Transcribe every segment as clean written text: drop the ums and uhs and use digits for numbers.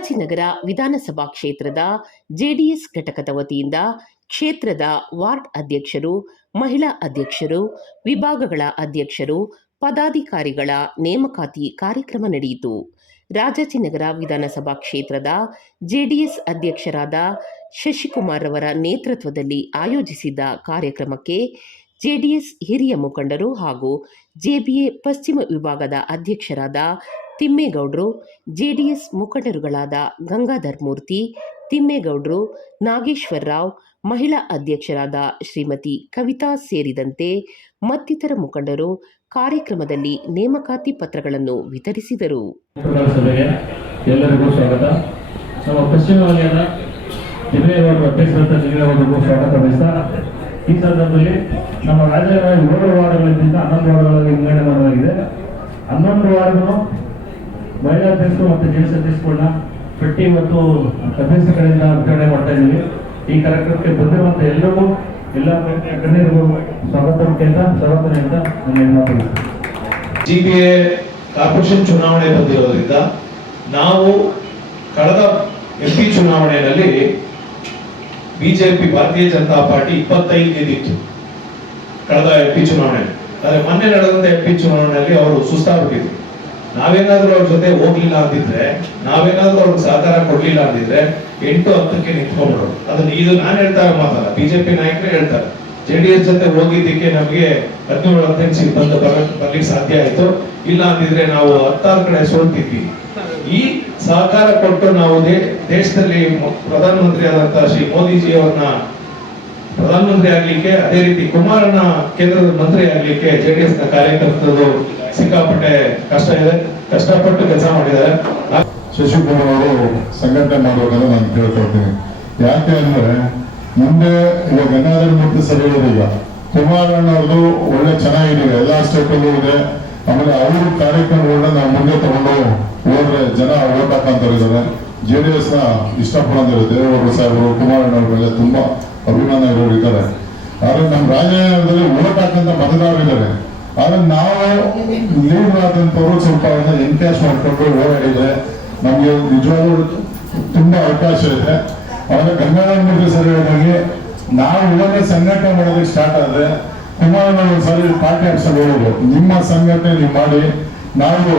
ರಾಜಾಜಿನಗರ ವಿಧಾನಸಭಾ ಕ್ಷೇತ್ರದ ಜೆಡಿಎಸ್ ಘಟಕದ ವತಿಯಿಂದ ಕ್ಷೇತ್ರದ ವಾರ್ಡ್ ಅಧ್ಯಕ್ಷರು, ಮಹಿಳಾ ಅಧ್ಯಕ್ಷರು, ವಿಭಾಗಗಳ ಅಧ್ಯಕ್ಷರು, ಪದಾಧಿಕಾರಿಗಳ ನೇಮಕಾತಿ ಕಾರ್ಯಕ್ರಮ ನಡೆಯಿತು. ರಾಜಾಜಿನಗರ ವಿಧಾನಸಭಾ ಕ್ಷೇತ್ರದ ಜೆಡಿಎಸ್ ಅಧ್ಯಕ್ಷರಾದ ಶಶಿಕುಮಾರ್ ಅವರ ನೇತೃತ್ವದಲ್ಲಿ ಆಯೋಜಿಸಿದ್ದ ಕಾರ್ಯಕ್ರಮಕ್ಕೆ ಜೆಡಿಎಸ್ ಹಿರಿಯ ಮುಖಂಡರು ಹಾಗೂ ಜೆಬಿಎ ಪಶ್ಚಿಮ ವಿಭಾಗದ ಅಧ್ಯಕ್ಷರಾದ ತಿಮ್ಮೇಗೌಡರು, ಜೆಡಿಎಸ್ ಮುಖಂಡರುಗಳಾದ ಗಂಗಾಧರ್ ಮೂರ್ತಿ, ತಿಮ್ಮೇಗೌಡರು, ನಾಗೇಶ್ವರರಾವ್, ಮಹಿಳಾ ಅಧ್ಯಕ್ಷರಾದ ಶ್ರೀಮತಿ ಕವಿತಾ ಸೇರಿದಂತೆ ಮತ್ತಿತರ ಮುಖಂಡರು ಕಾರ್ಯಕ್ರಮದಲ್ಲಿ ನೇಮಕಾತಿ ಪತ್ರಗಳನ್ನು ವಿತರಿಸಿದರು. ಎಲ್ಲರಿಗೂ ಸ್ವಾಗತ. ನಮ್ಮ ಪಶ್ಚಿಮ ವಲಯದ ತಿಮ್ಮೇಗೌಡರು ಅಧ್ಯಕ್ಷರಾದ ಸ್ವಾಗತ ಬಯಸ್ತಾ, ಈ ಸಂದರ್ಭದಲ್ಲಿ ನಮ್ಮ ರಾಜ್ಯದ 7 ವಾರ್ಡ್ಗಳಿಂದ 11 ವಾರ್ಡ್ಗಳಲ್ಲಿ ವಿಂಗಡಣೆ ಮಾಡಲಾಗಿದೆ. 11 ವಾರ್ಡ್ಗಳು ಮಹಿಳಾ ಅಧ್ಯಕ್ಷರು ಮತ್ತು ಜೆಡಿಎಸ್ ಅಧ್ಯಕ್ಷಗಳನ್ನ ಪಟ್ಟಿ ಮತ್ತು ಅಧ್ಯಕ್ಷರ ಕಡೆಯಿಂದ ವಿತರಣೆ ಮಾಡ್ತಾ ಇದ್ದೀವಿ. ಈ ಕಾರ್ಯಕ್ರಮಕ್ಕೆ ಬಂದಿರುವಂತಹ ಎಲ್ಲರಿಗೂ ಎಲ್ಲ ಗಣ್ಯರಿಗೂ ಸ್ವಾಗತ ಅಂತ ಜಿಬಿಎ ಕಾರ್ಪೊರೇಷನ್ ಚುನಾವಣೆ ಬಂದಿರೋದ್ರಿಂದ ನಾವು ಕಳೆದ ಎಂಪಿ ಚುನಾವಣೆಯಲ್ಲಿ ಬಿಜೆಪಿ ಭಾರತೀಯ ಜನತಾ ಪಾರ್ಟಿ 25 ಗೆದ್ದಿತ್ತು ಕಳೆದ ಎಂಪಿ ಚುನಾವಣೆ. ಆದರೆ ಮೊನ್ನೆ ನಡೆದಂತ ಎಂಪಿ ಚುನಾವಣೆಯಲ್ಲಿ ಅವರು ಸುಸ್ತಾಗ್ಬಿಟ್ಟಿದ್ರು. ನಾವೇನಾದ್ರೂ ಅವ್ರ ಜೊತೆ ಹೋಗ್ಲಿಲ್ಲ ಅಂದಿದ್ರೆ, ನಾವೇನಾದ್ರೂ ಅವ್ರಿಗೆ ಸಹಕಾರ ಕೊಡ್ಲಿಲ್ಲ ಅಂದಿದ್ರೆ 8-10ಕ್ಕೆ ನಿಂತ್ಕೊಂಡ್ಬಿಡೋರು. ಅದನ್ನ ಇದು ನಾನು ಹೇಳ್ತಾ ಮಾತಲ್ಲ, ಬಿಜೆಪಿ ನಾಯಕರೇ ಹೇಳ್ತಾರೆ. ಜೆಡಿಎಸ್ ಜೊತೆ ಹೋಗಿದ್ದಕ್ಕೆ ನಮಗೆ 17-18 ಸೀಟ್ ಬರ್ಲಿಕ್ಕೆ ಸಾಧ್ಯ ಆಯ್ತು. ಇಲ್ಲ ಅಂದಿದ್ರೆ ನಾವು 16 ಕಡೆ ಸೋಲ್ತಿದ್ವಿ. ಈ ಸಹಕಾರ ಕೊಟ್ಟು ನಾವು ದೇಶದಲ್ಲಿ ಪ್ರಧಾನಮಂತ್ರಿ ಆದಂತಹ ಶ್ರೀ ಮೋದಿಜಿ ಅವ್ರನ್ನ ಪ್ರಧಾನಮಂತ್ರಿ ಆಗ್ಲಿಕ್ಕೆ, ಅದೇ ರೀತಿ ಕುಮಾರಣ್ಣ ಕೇಂದ್ರದ ಮಂತ್ರಿ ಆಗ್ಲಿಕ್ಕೆ ಜೆಡಿಎಸ್ ನ ಕಾರ್ಯಕರ್ತರು ಸಿಕ್ಕಾಪಟ್ಟೆ ಕಷ್ಟ ಇದೆ, ಕಷ್ಟಪಟ್ಟು ಕೆಲಸ ಮಾಡಿದ್ದಾರೆ. ಶಶಿಕುಮಾರ್ ಅವರು ಸಂಘಟನೆ ಮಾಡಬೇಕಂತ ನಾನು ಕೇಳ್ಕೊಳ್ತೀನಿ. ಯಾಕೆ ಅಂದ್ರೆ ಮುಂದೆ ಈಗ ಗಂಗಾಧರ ಮೂರ್ತಿ ಸಭೆ ಇದೆ. ಈಗ ಕುಮಾರಣ್ಣ ಅವ್ರದ್ದು ಒಳ್ಳೆ ಚೆನ್ನಾಗಿದೆ, ಎಲ್ಲಾ ಸ್ಟೇಟ್ ಅಲ್ಲೂ ಇದೆ. ಆಮೇಲೆ ಅವ್ರ ಕಾರ್ಯಕ್ರಮಗಳನ್ನ ನಾವು ಮುಂದೆ ತಗೊಂಡು ಹೋದ್ರೆ ಜನ ಓಟ್ ಹಾಕಂತಾರೆ. ಜೆಡಿಎಸ್ ನ ಇಷ್ಟಪಡೋದಿರುತ್ತೆ. ದೇವೇಗೌಡರು ಸಾಹೇಬರು, ಕುಮಾರಣ್ಣ ಅವರೆಲ್ಲ ತುಂಬಾ ಅಭಿಮಾನ ಇರೋರು ಇದ್ದಾರೆ. ಆದ್ರೆ ನಮ್ಮ ರಾಜನಗರದಲ್ಲಿ ಓಟ್ ಹಾಕಂತ ಮತದಾರರಿದ್ದಾರೆ. ಆದ್ರೆ ನಾವು ಲೀಡ್ ಆದಂತವ್ರು ಸ್ವಲ್ಪ ಎನ್ಕ್ಯಾಶ್ ಮಾಡ್ಕೊಂಡು ಓಡಾಡಿದ್ರೆ ನಮ್ಗೆ ನಿಜವಾಗ್ಲೂ ತುಂಬಾ ಅವಕಾಶ ಇದೆ. ಆದ್ರೆ ಗಂಗಾಧರ ಮೂರ್ತಿ ಸರ್ ಹೇಳಿದಾಗೆ ನಾವು ಇವಾಗ ಸಂಘಟನೆ ಮಾಡೋದಕ್ಕೆ ಸ್ಟಾರ್ಟ್ ಆದ್ರೆ ಕುಮಾರಣ್ಣ ಸರಿ ಪಾರ್ಟಿ ಆಫೀಸಲ್ಲಿ ಹೇಳೋದು, ನಿಮ್ಮ ಸಂಘಟನೆ ನೀವು ಮಾಡಿ, ನಾವು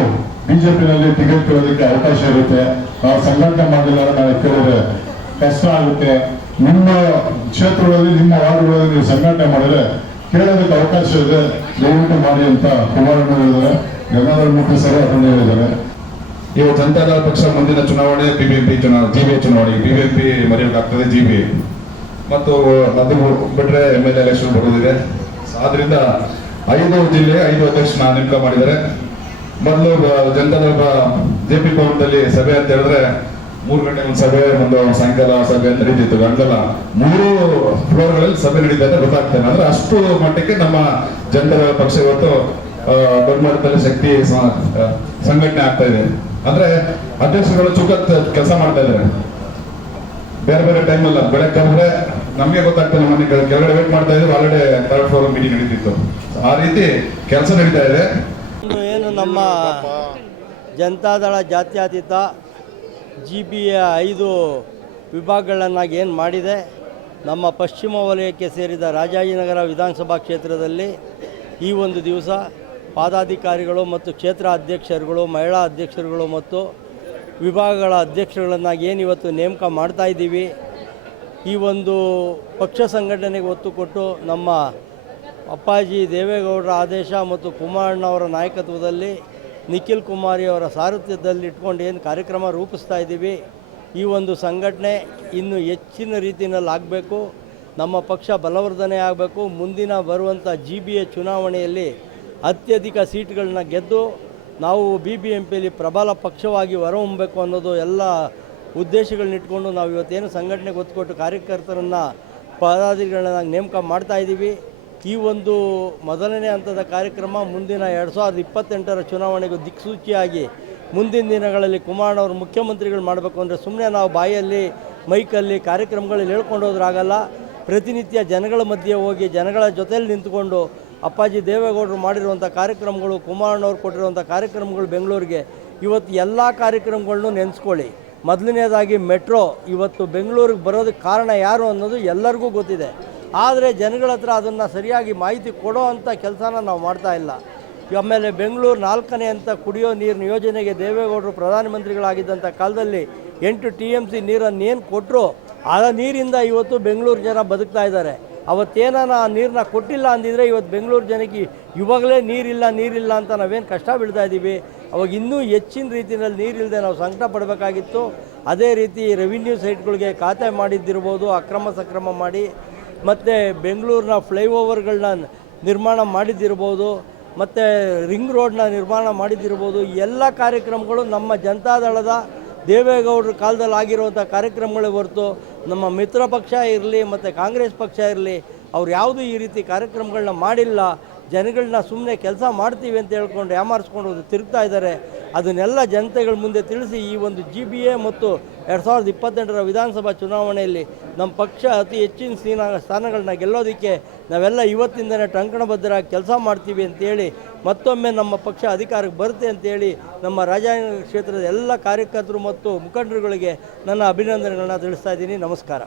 ಬಿಜೆಪಿನಲ್ಲಿ ಟಿಕೆಟ್ ಕೇಳೋದಕ್ಕೆ ಅವಕಾಶ ಇರುತ್ತೆ. ನಾವು ಸಂಘಟನೆ ಮಾಡಲಿಲ್ಲ ನಾವು ಕೇಳಿದ್ರೆ ಕಷ್ಟ ಆಗುತ್ತೆ. ನಿಮ್ಮ ಕ್ಷೇತ್ರಗಳಲ್ಲಿ, ನಿಮ್ಮ ವಾರ್ಡ್ಗಳಲ್ಲಿ ನೀವು ಸಂಘಟನೆ ಮಾಡಿದ್ರೆ ಕೇಳೋದಕ್ಕೆ ಅವಕಾಶ ಇದೆ, ದಯವಿಟ್ಟು ಮಾಡಿ ಅಂತ ಕುಮಾರಣ್ಣ ಹೇಳಿದ್ದಾರೆ. ಗಂಗಾಧರ ಮೂರ್ತಿ ಸರ್ ಅದನ್ನು ಹೇಳಿದ್ದಾರೆ. ಇವು ಜನತಾದಳ ಪಕ್ಷ ಮುಂದಿನ ಚುನಾವಣೆ ಬಿಬಿಎಂಪಿ ಜಿಬಿಎ ಚುನಾವಣೆ, ಬಿಬಿಎಂಪಿ ಮರೆಯೋಕ್ಕಾಗ್ತದೆ ಜಿಬಿಎ ಮತ್ತು ಅದು ಬಿಟ್ರೆ MLA ಎಲೆಕ್ಷನ್ ಬರೋದಿದೆ. ಆದ್ರಿಂದ 5 ಜಿಲ್ಲೆ 5 ಅಧ್ಯಕ್ಷರನ್ನ ನೇಮಕ ಮಾಡಿದ್ದಾರೆ. ಮೊದಲು ಜನತಾದಳ JP ಭವನದಲ್ಲಿ ಸಭೆ ಅಂತ ಹೇಳಿದ್ರೆ 3 ಗಂಟೆ ಒಂದು ಸಭೆ, ಒಂದು ಸಾಯಂಕಾಲ ಸಭೆ ಅಂತ ನಡೀತಿತ್ತು. ಗಂಟಲ 3 ಫ್ಲೋರ್ಗಳಲ್ಲಿ ಸಭೆ ನಡೀತಾ ಇದೆ ಗೊತ್ತಾಗ್ತೇನೆ. ಅಂದ್ರೆ ಅಷ್ಟು ಮಟ್ಟಕ್ಕೆ ನಮ್ಮ ಜನತಾದಳ ಪಕ್ಷ ಇವತ್ತು ದೊಡ್ಡ ಮಟ್ಟದಲ್ಲಿ ಶಕ್ತಿ ಸಂಘಟನೆ ಆಗ್ತಾ ಇದೆ. ಅಂದ್ರೆ ಅಧ್ಯಕ್ಷರುಗಳು ಚುಕ್ಕ ಕೆಲಸ ಮಾಡ್ತಾ ಇದ್ದಾರೆ. ಬೇರೆ ಬೇರೆ ಟೈಮ್ ಅಲ್ಲ, ಬೆಳಗ್ಗೆ ಕರೆದ್ರೆ ನಮ್ಗೆ ಗೊತ್ತಾಗ್ತದೆ. ಮನೆ ಕೆಳಗಡೆ ವೇಟ್ ಮಾಡ್ತಾ ಇದ್ರು, ಆಲ್ರೆಡಿ 3rd ಫ್ಲೋರ್ ಮೀಟಿಂಗ್ ನಡೀತಿತ್ತು. ಆ ರೀತಿ ಕೆಲಸ ನಡೀತಾ ಇದೆ. ಏನು ನಮ್ಮ ಜನತಾದಳ ಜಾತ್ಯತೀತ GBA 5 ವಿಭಾಗಗಳನ್ನಾಗಿ ಏನು ಮಾಡಿದೆ, ನಮ್ಮ ಪಶ್ಚಿಮ ವಲಯಕ್ಕೆ ಸೇರಿದ ರಾಜಾಜಿನಗರ ವಿಧಾನಸಭಾ ಕ್ಷೇತ್ರದಲ್ಲಿ ಈ ಒಂದು ದಿವಸ ಪದಾಧಿಕಾರಿಗಳು ಮತ್ತು ಕ್ಷೇತ್ರ ಅಧ್ಯಕ್ಷರುಗಳು, ಮಹಿಳಾ ಅಧ್ಯಕ್ಷರುಗಳು ಮತ್ತು ವಿಭಾಗಗಳ ಅಧ್ಯಕ್ಷರುಗಳನ್ನಾಗಿ ಏನು ಇವತ್ತು ನೇಮಕ ಮಾಡ್ತಾ ಇದ್ದೀವಿ. ಈ ಒಂದು ಪಕ್ಷ ಸಂಘಟನೆಗೆ ಒತ್ತು ಕೊಟ್ಟು ನಮ್ಮ ಅಪ್ಪಾಜಿ ದೇವೇಗೌಡರ ಆದೇಶ ಮತ್ತು ಕುಮಾರಣ್ಣವರ ನಾಯಕತ್ವದಲ್ಲಿ ನಿಖಿಲ್ ಕುಮಾರಿ ಅವರ ಸಾರಥ್ಯದಲ್ಲಿ ಇಟ್ಕೊಂಡು ಏನು ಕಾರ್ಯಕ್ರಮ ರೂಪಿಸ್ತಾ ಇದ್ದೀವಿ. ಈ ಒಂದು ಸಂಘಟನೆ ಇನ್ನೂ ಹೆಚ್ಚಿನ ರೀತಿಯಲ್ಲಿ ಆಗಬೇಕು, ನಮ್ಮ ಪಕ್ಷ ಬಲವರ್ಧನೆ ಆಗಬೇಕು. ಮುಂದಿನ ಬರುವಂಥ GBA ಚುನಾವಣೆಯಲ್ಲಿ ಅತ್ಯಧಿಕ ಸೀಟ್ಗಳನ್ನ ಗೆದ್ದು ನಾವು BBMPಯಲ್ಲಿ ಪ್ರಬಲ ಪಕ್ಷವಾಗಿ ಹೊರಹೊಮ್ಮಬೇಕು ಅನ್ನೋದು ಎಲ್ಲ ಉದ್ದೇಶಗಳನ್ನಿಟ್ಕೊಂಡು ನಾವು ಇವತ್ತೇನು ಸಂಘಟನೆಗೆ ಒತ್ತು ಕೊಟ್ಟು ಕಾರ್ಯಕರ್ತರನ್ನು ಪದಾಧಿಕಾರಿಗಳನ್ನ ನೇಮಕ ಮಾಡ್ತಾ ಇದ್ದೀವಿ. ಈ ಒಂದು ಮೊದಲನೇ ಹಂತದ ಕಾರ್ಯಕ್ರಮ ಮುಂದಿನ 2028ರ ಚುನಾವಣೆಗೂ ದಿಕ್ಸೂಚಿಯಾಗಿ ಮುಂದಿನ ದಿನಗಳಲ್ಲಿ ಕುಮಾರಣ್ಣವರು ಮುಖ್ಯಮಂತ್ರಿಗಳು ಮಾಡಬೇಕು ಅಂದರೆ ಸುಮ್ಮನೆ ನಾವು ಬಾಯಲ್ಲಿ ಮೈಕಲ್ಲಿ ಕಾರ್ಯಕ್ರಮಗಳಲ್ಲಿ ಹೇಳ್ಕೊಂಡು ಹೋದ್ರಾಗಲ್ಲ. ಪ್ರತಿನಿತ್ಯ ಜನಗಳ ಮಧ್ಯೆ ಹೋಗಿ ಜನಗಳ ಜೊತೆಯಲ್ಲಿ ನಿಂತುಕೊಂಡು ಅಪ್ಪಾಜಿ ದೇವೇಗೌಡರು ಮಾಡಿರುವಂಥ ಕಾರ್ಯಕ್ರಮಗಳು, ಕುಮಾರಣ್ಣವ್ರು ಕೊಟ್ಟಿರುವಂಥ ಕಾರ್ಯಕ್ರಮಗಳು ಬೆಂಗಳೂರಿಗೆ ಇವತ್ತು ಎಲ್ಲ ಕಾರ್ಯಕ್ರಮಗಳನ್ನು ನೆನೆಸ್ಕೊಳ್ಳಿ. ಮೊದಲನೇದಾಗಿ ಮೆಟ್ರೋ ಇವತ್ತು ಬೆಂಗಳೂರಿಗೆ ಬರೋದಕ್ಕೆ ಕಾರಣ ಯಾರು ಅನ್ನೋದು ಎಲ್ಲರಿಗೂ ಗೊತ್ತಿದೆ. ಆದರೆ ಜನಗಳ ಹತ್ರ ಅದನ್ನು ಸರಿಯಾಗಿ ಮಾಹಿತಿ ಕೊಡೋ ಅಂಥ ಕೆಲಸನ ನಾವು ಮಾಡ್ತಾ ಇಲ್ಲ. ಆಮೇಲೆ ಬೆಂಗಳೂರು 4ನೇ ಅಂತ ಕುಡಿಯೋ ನೀರಿನ ಯೋಜನೆಗೆ ದೇವೇಗೌಡರು ಪ್ರಧಾನಮಂತ್ರಿಗಳಾಗಿದ್ದಂಥ ಕಾಲದಲ್ಲಿ 8 TMC ನೀರನ್ನು ಏನು ಕೊಟ್ಟರು, ಆ ನೀರಿಂದ ಇವತ್ತು ಬೆಂಗಳೂರು ಜನ ಬದುಕ್ತಾ ಇದ್ದಾರೆ. ಅವತ್ತೇನಾನ ಆ ನೀರನ್ನ ಕೊಟ್ಟಿಲ್ಲ ಅಂದಿದ್ರೆ ಇವತ್ತು ಬೆಂಗಳೂರು ಜನಕ್ಕೆ ಇವಾಗಲೇ ನೀರಿಲ್ಲ ಅಂತ ನಾವೇನು ಕಷ್ಟ ಬೀಳ್ತಾ ಇದ್ದೀವಿ. ಅವಾಗ ಇನ್ನೂ ಹೆಚ್ಚಿನ ರೀತಿಯಲ್ಲಿ ನೀರಿಲ್ಲದೆ ನಾವು ಸಂಕಟ ಪಡಬೇಕಾಗಿತ್ತು. ಅದೇ ರೀತಿ ರೆವಿನ್ಯೂ ಸೈಟ್ಗಳಿಗೆ ಖಾತೆ ಮಾಡಿದ್ದಿರ್ಬೋದು, ಸಕ್ರಮ ಮಾಡಿ, ಮತ್ತು ಬೆಂಗಳೂರಿನ ಫ್ಲೈಓವರ್ಗಳನ್ನ ನಿರ್ಮಾಣ ಮಾಡಿದ್ದಿರ್ಬೋದು, ಮತ್ತು ರಿಂಗ್ ರೋಡ್ನ ನಿರ್ಮಾಣ ಮಾಡಿದ್ದಿರ್ಬೋದು. ಎಲ್ಲ ಕಾರ್ಯಕ್ರಮಗಳು ನಮ್ಮ ಜನತಾದಳದ ದೇವೇಗೌಡರ ಕಾಲದಲ್ಲಿ ಆಗಿರುವಂಥ ಕಾರ್ಯಕ್ರಮಗಳೇ ಹೊರತು ನಮ್ಮ ಮಿತ್ರ ಪಕ್ಷ ಇರಲಿ ಮತ್ತು ಕಾಂಗ್ರೆಸ್ ಪಕ್ಷ ಇರಲಿ ಅವ್ರು ಯಾವುದೂ ಈ ರೀತಿ ಕಾರ್ಯಕ್ರಮಗಳನ್ನ ಮಾಡಿಲ್ಲ. ಜನಗಳನ್ನ ಸುಮ್ಮನೆ ಕೆಲಸ ಮಾಡ್ತೀವಿ ಅಂತ ಹೇಳ್ಕೊಂಡು ಯಾಮಾರಿಸ್ಕೊಂಡು ತಿರುಗ್ತಾ ಇದ್ದಾರೆ. ಅದನ್ನೆಲ್ಲ ಜನತೆಗಳ ಮುಂದೆ ತಿಳಿಸಿ ಈ ಒಂದು GBA ಮತ್ತು 2028ರ ವಿಧಾನಸಭಾ ಚುನಾವಣೆಯಲ್ಲಿ ನಮ್ಮ ಪಕ್ಷ ಅತಿ ಹೆಚ್ಚಿನ ಸ್ಥಾನಗಳನ್ನ ಗೆಲ್ಲೋದಕ್ಕೆ ನಾವೆಲ್ಲ ಇವತ್ತಿಂದಲೇ ಟಂಕಣಬದ್ಧರಾಗಿ ಕೆಲಸ ಮಾಡ್ತೀವಿ ಅಂತೇಳಿ ಮತ್ತೊಮ್ಮೆ ನಮ್ಮ ಪಕ್ಷ ಅಧಿಕಾರಕ್ಕೆ ಬರುತ್ತೆ ಅಂತೇಳಿ ನಮ್ಮ ರಾಜಾನಗರ ಕ್ಷೇತ್ರದ ಎಲ್ಲ ಕಾರ್ಯಕರ್ತರು ಮತ್ತು ಮುಖಂಡರುಗಳಿಗೆ ನನ್ನ ಅಭಿನಂದನೆಗಳನ್ನ ತಿಳಿಸ್ತಾ ಇದ್ದೀನಿ. ನಮಸ್ಕಾರ.